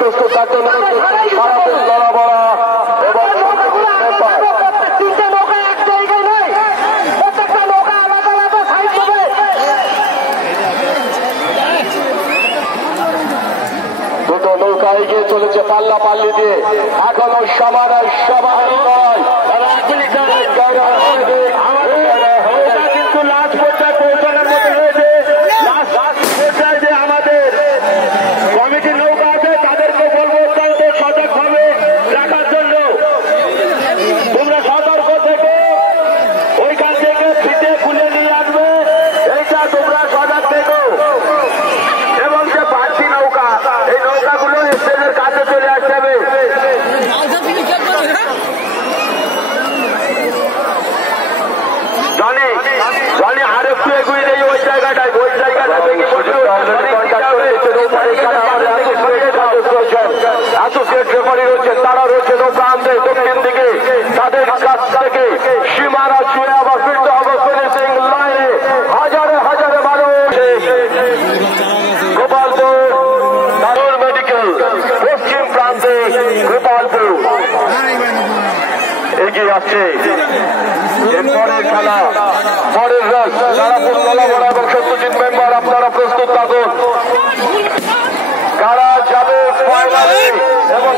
প্রস্তুত থাকতে সারাদিন লড়া বড়া এবং দুটো নৌকা এগিয়ে চলেছে পাল্লা পাল্লি দিয়ে এখনো সমাধান সমাধান নয় কিন্তু লাস্ট পর্যায়ে পৌঁছানোর মতো হয়েছে লাস্ট পর্যায়ে যে আমাদের কমিটির নৌকা আছে তাদেরকে বলবো অত্যন্ত সজাগভাবে রাখার জন্য তোমরা সতর্ক থেকে ওইখান থেকে ফিতে খুলে নিয়ে আসবে এইটা তোমরা সজাগ থেকো এবং যে বাড়তি নৌকা এই নৌকাগুলো স্টেজের কাছে চলে আসতে হবে জনি আর একটু এগিয়ে নেই ওই জায়গাটায় অ্যাসোসিয়েট রেফারি রয়েছেন তারা রয়েছে নৌকা আনতে দক্ষিণ দিকে তাদের কাছ থেকে সীমানা ছুঁয়ে আবার ফিরতে হবে ফিনিশিং লাইনে হাজারে হাজারে মানুষ গোপালপুর দারুল মেডিকেল পশ্চিম প্রান্তে গোপালপুর এগিয়ে আসছে এরপরের খেলা পরের রাত তারাপুর কলাবড়া এবং সত্যজিৎ মেম্বার আপনারা প্রস্তুত থাকুন কারা যাবে ফাইনালে এবং